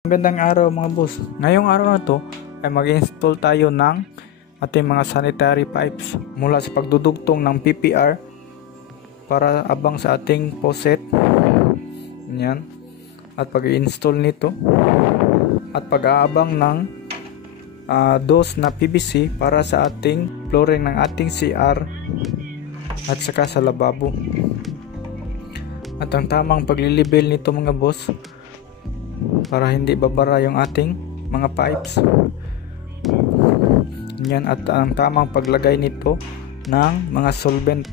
Magandang araw mga boss. Ngayong araw na to ay mag-install tayo ng ating mga sanitary pipes mula sa pagdudugtong ng PPR para abang sa ating faucet. Yan. At pag-install nito at pag-aabang ng dos na PVC para sa ating flooring ng ating CR at saka sa lababo. At ang tamang paglilibel nito mga boss para hindi babara yung ating mga pipes. Yan, at ang tamang paglagay nito ng mga solvent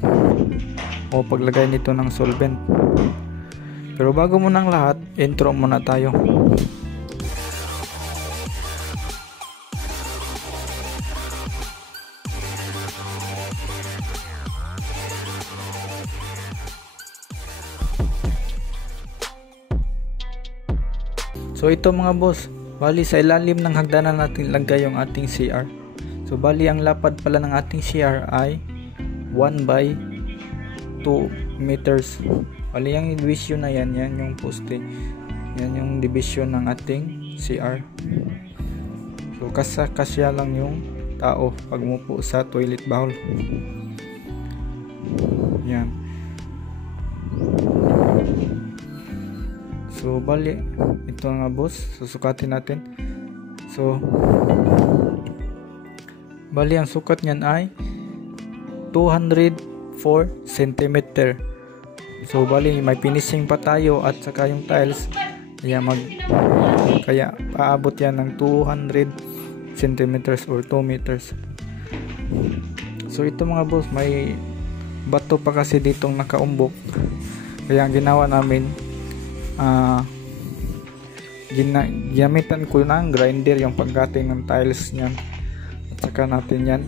o paglagay nito ng solvent. Pero bago mo ng lahat, intro muna tayo. So ito mga boss, bali sa ilalim ng hagdanan natin lagay yung ating CR. So bali ang lapad pala ng ating CR ay 1 by 2 meters. Bali yung division na yan yung poste. Yan yung division ng ating CR. So kasya lang yung tao pag umupo sa toilet bowl. Yan. So bali ito nga boss, susukatin natin. So bali ang sukat niyan ay 204 cm. So bali may finishing pa tayo at saka yung tiles kaya paabot yan ng 200 cm or 2 meters. So ito mga boss, may bato pa kasi ditong nakaumbok, kaya ang ginawa namin ginamitan ko ng grinder yung paggating ng tiles niyan at saka natin yan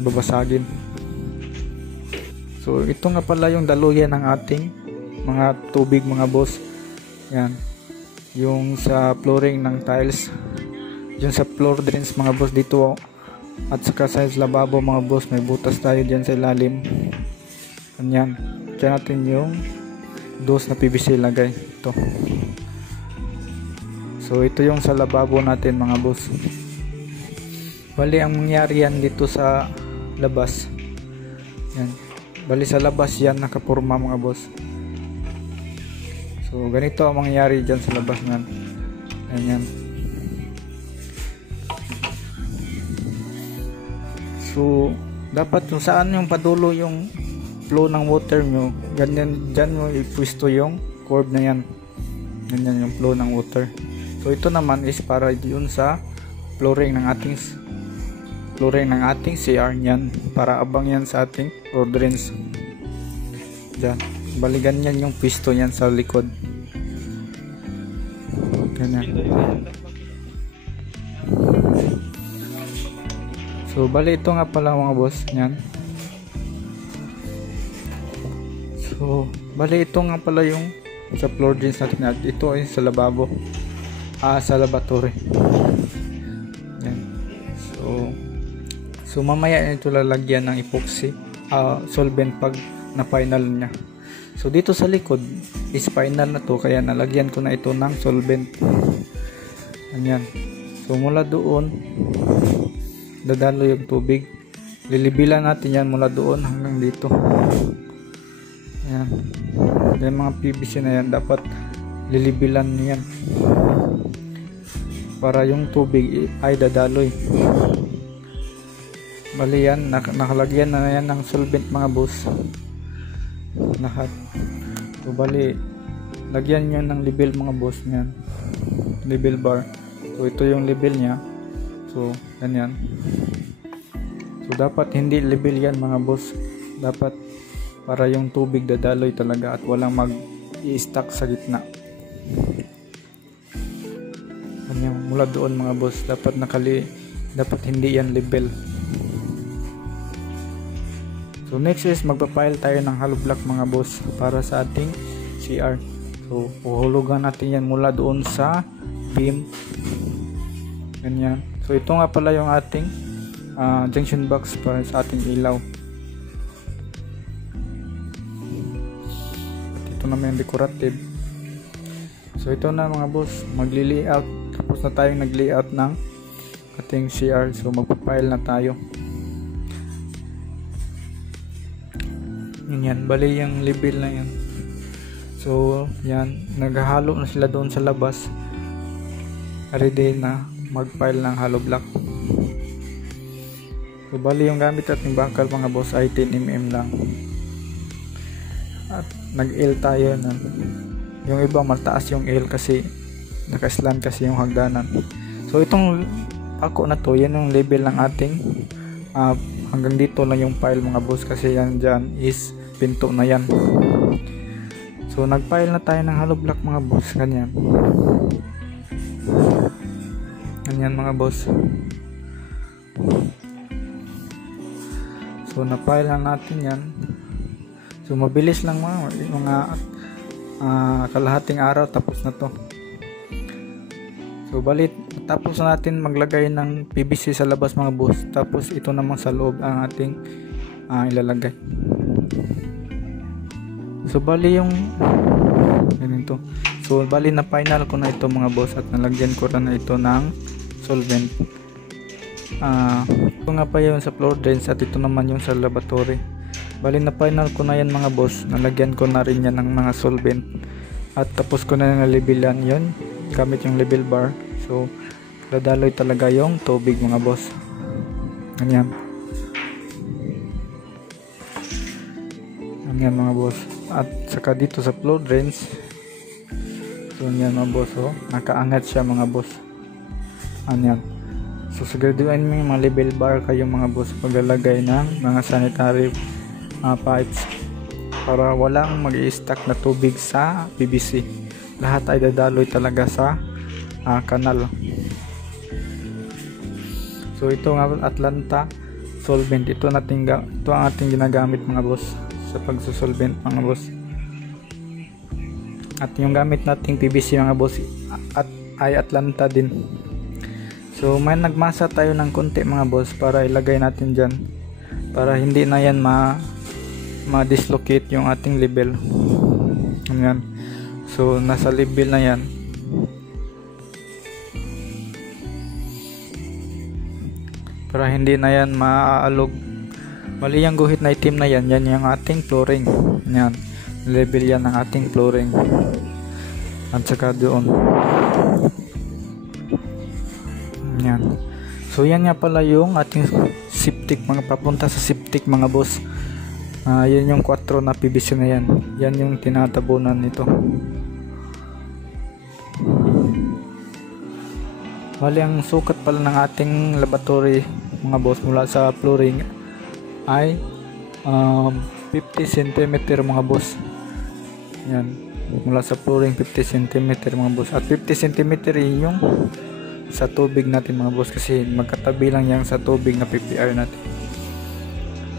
babasagin. So ito nga pala yung daluyan ng ating mga tubig mga boss. Yan yung sa flooring ng tiles, yung sa floor drains mga boss dito, at saka sa lababo mga boss, may butas tayo dyan sa ilalim. Yan, dyan natin yung dos na PVC lagay ito. So ito yung sa lababo natin mga boss. Bali ang mangyari yan dito sa labas. Yan. Bali sa labas yan nakapurma mga boss. So ganito ang mangyari dyan sa labas niyan. Yan. So dapat kung saan yung padulo yung flow ng water nyo, ganyan dyan mo ipwisto yung curve na yan. Ganyan yung flow ng water. So ito naman is para yun sa flooring ng ating CR niyan, para abang yan sa ating floor drains. Diyan. Bali ganyan yung pwisto yan sa likod. Ganyan. So bali ito nga pala mga boss niyan. So, bali ito nga pala yung sa floor drains natin at ito ay sa lababo. Sa laboratory. Yan. So mamaya ito lalagyan ng epoxy solvent pag na final niya. So dito sa likod is final na to, kaya nalagyan ko na ito ng solvent. Ganyan. So mula doon dadalo yung tubig. Lilibilan natin yan mula doon hanggang dito. Yan. Yung mga PVC na yan dapat lilibilan niyan para yung tubig ay dadaloy. Bali yan, nakalagyan na yan ng solvent mga boss lahat. So bali lagyan nyo ng label mga boss niyan, label bar. So ito yung label nya. So ganyan. So dapat hindi label yan mga boss, dapat para yung tubig dadaloy talaga at walang mag-i-stuck sa gitna. Ganyan, mula doon mga boss, dapat hindi yan label. So next is magpa-pile tayo ng hollow block mga boss para sa ating CR. So uhulugan natin yan mula doon sa beam. Ganyan. So ito nga pala yung ating junction box para sa ating ilaw. Ito naman yung decorative. So ito na mga boss, magli-layout tapos na tayong nag-layout ng ating CR. So magpa-file na tayo. Yan, bali yung level na yan. So yan, naghahalo na sila doon sa labas, ready na mag-file ng hollow block. So bali yung gamit ating bakal mga boss ay 10mm lang, at nag-L tayo na. Yung iba mataas yung L kasi naka-slant kasi yung hagdanan. So itong ako na to, yan yung level ng ating hanggang dito lang yung file mga boss, kasi yan dyan is pinto na yan. So nag-file na tayo ng hollow block mga boss, ganyan mga boss. So na-file na natin yan. So mabilis lang mga kalahating araw tapos na to. So balit tapos natin maglagay ng PVC sa labas mga boss, tapos ito naman sa loob ang ating ilalagay. So bali yung ganito. So bali na final ko na ito mga boss, at nalagyan ko na ito ng solvent. Ito nga pa yun sa floor drains, at ito naman yung sa laboratory. Bali na final ko na yan mga boss, nalagyan ko na rin yan ng mga solvent, at tapos ko na nalibilan yun gamit yung level bar. So dadaloy talaga yung tubig mga boss, ganyan mga boss. At saka dito sa floor drains, so yan mga boss, nakaangat siya mga boss, ganyan. So siguraduhin mo yung mga level bar kayo mga boss paglalagay ng mga sanitary pipes, para walang mag-i-stack na tubig sa PVC. Lahat ay dadaloy talaga sa kanal. So ito nga Atlanta solvent, ito ang ating ginagamit mga boss sa pagsusolvent mga boss. At yung gamit nating PVC mga boss ay Atlanta din. So may nagmasa tayo ng konti mga boss para ilagay natin dyan, para hindi na yan ma-dislocate yung ating level. Ayan. So nasa level na yan. Para hindi na yan maaalog. Mali yung guhit na itim na yan, yan yung ating flooring. Yan, level yan ng ating flooring. At saka doon. Yan. So yan nga pala yung ating septic, mga papunta sa septic mga boss. Yan yung 4 na PVC na yan. Yan yung tinatabunan nito. Bali ang sukat pala ng ating laboratory mga boss mula sa flooring ay 50 cm mga boss. Yan, mula sa flooring 50 cm mga boss, at 50 cm yung sa tubig natin mga boss, kasi magkatabi lang yan sa tubig na PPR natin.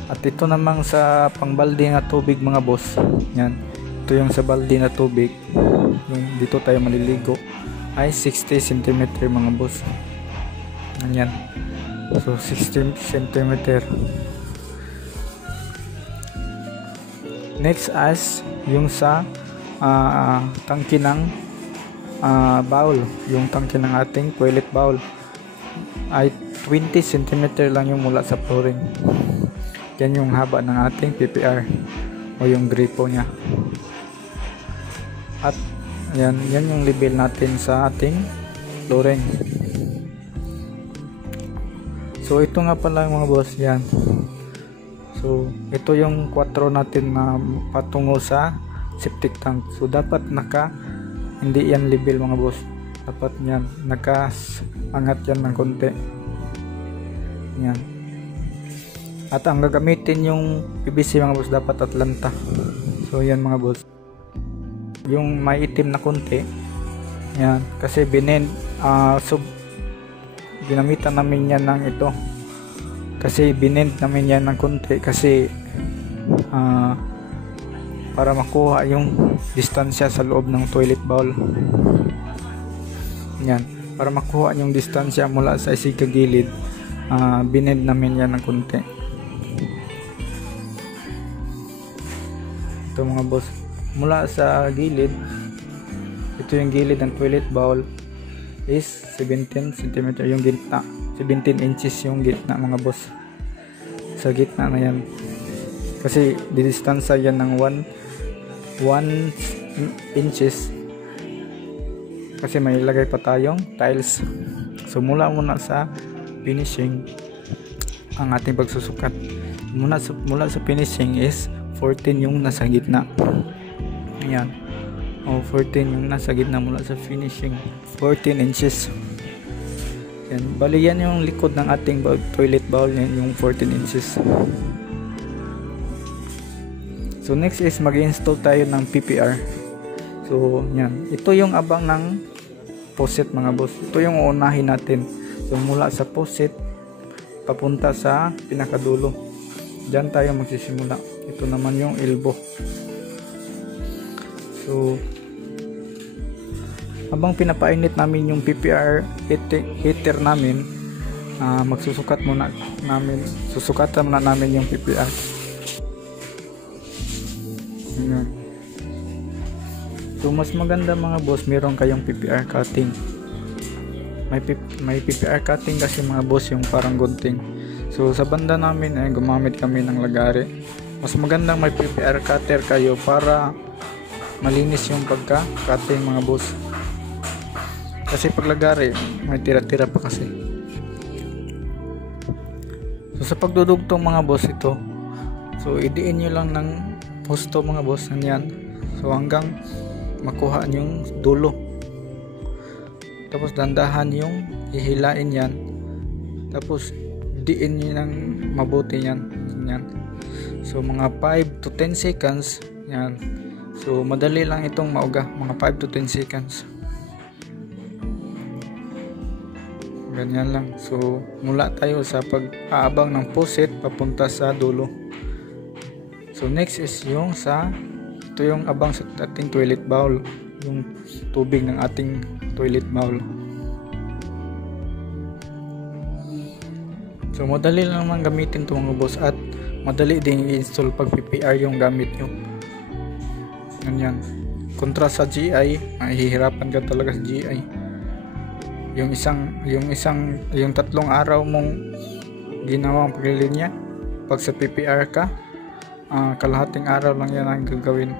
At ito namang sa pangbalde na tubig mga boss, yan, ito yung sa balde na tubig, yung dito tayo maliligo, ay 60 cm mga boss. Yan, so 60 cm. Next as yung sa tangki ng bowl, yung tangki ng ating toilet bowl ay 20 cm lang yung mula sa flooring. Yan yung haba ng ating PPR o yung gripo nya. At yan yung level natin sa ating flooring. So ito nga pala mga boss, yan. So ito yung 4 natin na patungo sa septic tank. So dapat hindi yan level mga boss, dapat yan naka-angat yan ng konti. Yan. At ang gagamitin yung PVC mga boss dapat Atlanta. So yan mga boss, yung may itim na konti yan, kasi ginamitan namin yan ng ito, kasi binend namin yan ng konti, kasi para makuha yung distansya sa loob ng toilet bowl. Yan, para makuha yung distansya mula sa isig gilid, binend namin yan ng konti. Ito mga boss, mula sa gilid, ito yung gilid ng toilet bowl, is 17 cm yung gitna, 17 inches yung gitna mga boss. Sa gitna na yan, kasi didistansya yan ng 1 inches kasi may ilagay pa tayong tiles. So mula sa finishing ang ating pagsusukat. Mula sa finishing is 14 yung nasa gitna. Ayan. 14 yung nasa gitna mula sa finishing. 14 inches. Yan. Bali yan yung likod ng ating toilet bowl, yung 14 inches. So next is mag-install tayo ng PPR. So yan. Ito yung abang ng faucet mga boss. Ito yung uunahin natin. So mula sa faucet papunta sa pinakadulo. Diyan tayo magsisimula. Ito naman yung elbow. So habang pinapainit namin yung PPR heater namin, susukatan muna namin yung PPR. Ayan. So mas maganda mga boss meron kayong PPR cutting. May PPR cutting kasi mga boss yung parang gunting. So sa banda namin ay gumamit kami ng lagari. Mas magandang may PPR cutter kayo para malinis yung pagka-cutting mga boss. Kasi pag lagari may tira-tira pa kasi. So sa pagdudugtong mga boss ito, so idiin nyo lang ng husto mga boss yan. So hanggang makuha yung dulo. Tapos dandahan yung hihilain yan. Tapos diin nyo ng mabuti yan. So mga 5 to 10 seconds yan. So madali lang itong mauga, mga 5 to 10 seconds. Ganyan lang. So mula tayo sa pag-aabang ng faucet papunta sa dulo. So next is ito yung abang sa ating toilet bowl, yung tubig ng ating toilet bowl. So madali lang naman gamitin ito mga boss at madali din i-install pag PPR yung gamit nyo. Ganyan. Kontra sa GI, mahihirapan ka talaga sa GI. Yung 3 araw mong ginawang paglilinya, pag sa PPR ka, kalahating araw lang yan ang gagawin.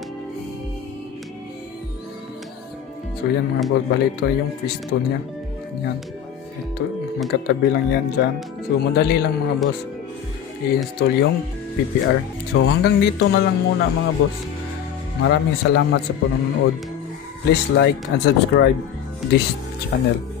So yan mga boss, bali ito yung piston nya. Yan. Ito, magkatabi lang yan dyan. So madali lang mga boss i-install yung PPR. So hanggang dito na lang muna mga boss. Maraming salamat sa panonood. Please like and subscribe this channel.